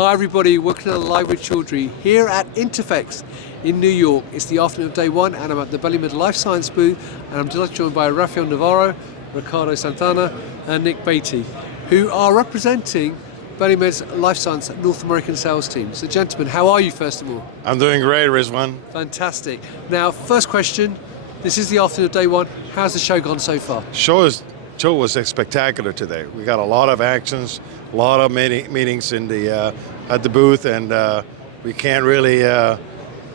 Hi everybody, welcome to Live with Chaudhry here at Interphex in New York. It's the afternoon of day one and I'm at the Belimed Life Science booth and I'm delighted joined by Rafael Navarro, Ricardo Santana and Nick Bade, who are representing Belimed's Life Science North American sales team. So gentlemen, how are you first of all? I'm doing great, Rizwan. Fantastic. Now, first question, this is the afternoon of day one. How's the show gone so far? Show was spectacular today. We got a lot of actions, a lot of meetings in the at the booth, and we can't really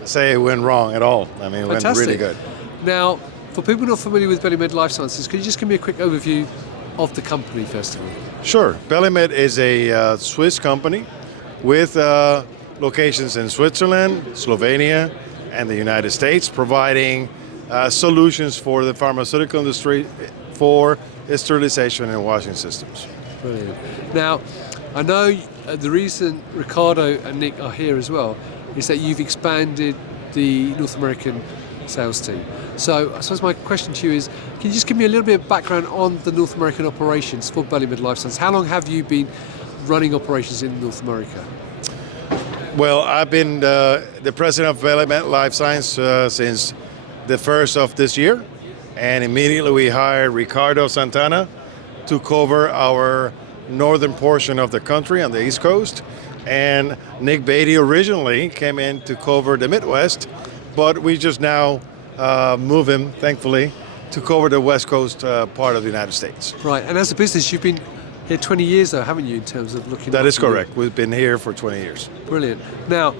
say it went wrong at all. I mean, it went really good. Now, for people not familiar with Belimed Life Sciences, could you just give me a quick overview of the company first of all? Sure. Belimed is a Swiss company with locations in Switzerland, Slovenia, and the United States, providing solutions for the pharmaceutical industry for sterilization and washing systems. Brilliant. Now, I know the reason Ricardo and Nick are here as well is that you've expanded the North American sales team. So I suppose my question to you is, can you just give me a little bit of background on the North American operations for Belimed Life Science? How long have you been running operations in North America? Well, I've been the president of Belimed Life Science since the first of this year, and immediately we hired Ricardo Santana to cover our northern portion of the country on the East Coast, and Nick Bade originally came in to cover the Midwest, but we just now move him, thankfully, to cover the West Coast part of the United States. Right, and as a business, you've been here 20 years though, haven't you, in terms of looking That is correct. We've been here for 20 years. Brilliant. Now,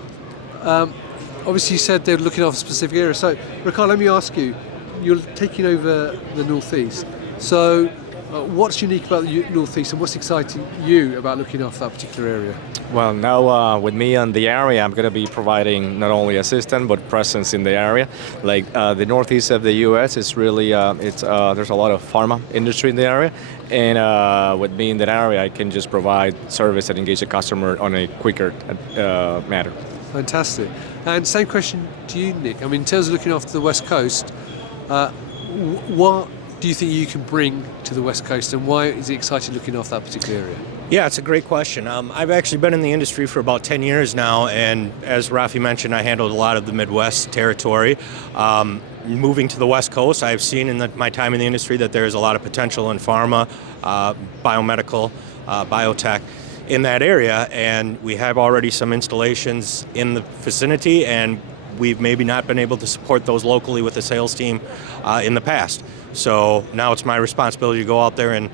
obviously you said they're looking after a specific area. So, Ricardo, let me ask you, you're taking over the Northeast. So, what's unique about the Northeast and what's exciting you about looking after that particular area? Well, now with me on the area, I'm going to be providing not only assistance but presence in the area. Like the Northeast of the U.S. is really, there's a lot of pharma industry in the area, and with me in that area, I can just provide service and engage the customer on a quicker matter. Fantastic. And same question to you, Nick. I mean, in terms of looking after the West Coast, what do you think you can bring to the West Coast, and why is it exciting looking after that particular area? Yeah, it's a great question. I've actually been in the industry for about 10 years now, and as Rafi mentioned, I handled a lot of the Midwest territory. Moving to the West Coast, I've seen in my time in the industry that there's a lot of potential in pharma, biomedical, biotech in that area, and we have already some installations in the vicinity, and we've maybe not been able to support those locally with the sales team in the past. So now it's my responsibility to go out there and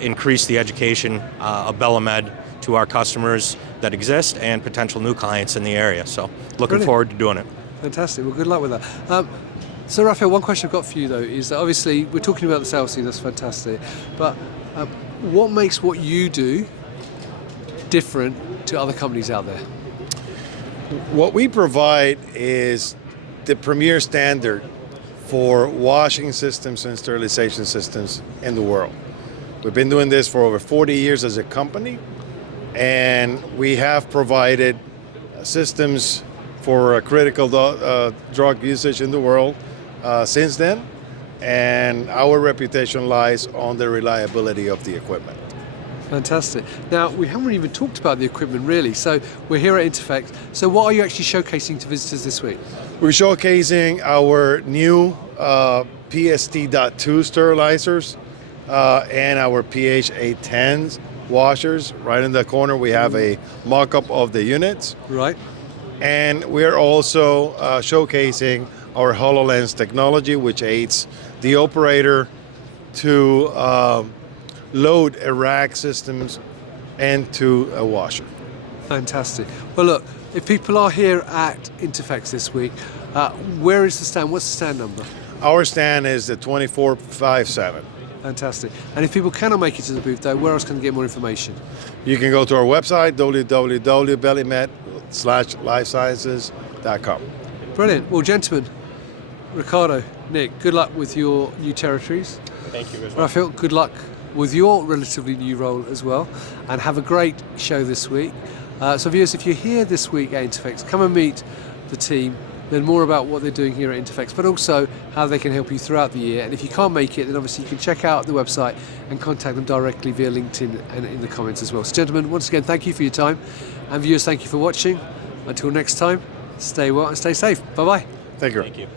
increase the education of Belimed to our customers that exist and potential new clients in the area. So looking forward to doing it. Fantastic. Well, good luck with that. So Rafael, one question I've got for you though is that obviously we're talking about the sales team, that's fantastic, but what makes what you do different to other companies out there? What we provide is the premier standard for washing systems and sterilization systems in the world. We've been doing this for over 40 years as a company, and we have provided systems for critical drug usage in the world since then, and our reputation lies on the reliability of the equipment. Fantastic. Now, we haven't even talked about the equipment really, so we're here at Interphex. So what are you actually showcasing to visitors this week? We're showcasing our new PST.2 sterilizers and our pH 810 washers. Right in the corner we have a mock-up of the units. Right. And we're also showcasing our HoloLens technology, which aids the operator to load a rack systems into a washer. Fantastic. Well, look, if people are here at Interphex this week, where is the stand? What's the stand number? Our stand is the 2457. Fantastic. And if people cannot make it to the booth though, where else can they get more information? You can go to our website, www.belimed/lifesciences.com. Brilliant. Well, gentlemen, Ricardo, Nick, good luck with your new territories. Thank you. Rafael, good luck with your relatively new role as well, and have a great show this week. So viewers, if you're here this week at Interphex, come and meet the team, learn more about what they're doing here at Interphex, but also how they can help you throughout the year. And if you can't make it, then obviously you can check out the website and contact them directly via LinkedIn and in the comments as well. So gentlemen, once again, thank you for your time, And viewers, thank you for watching. Until next time, stay well and stay safe. Bye-bye. Thank you. Thank you.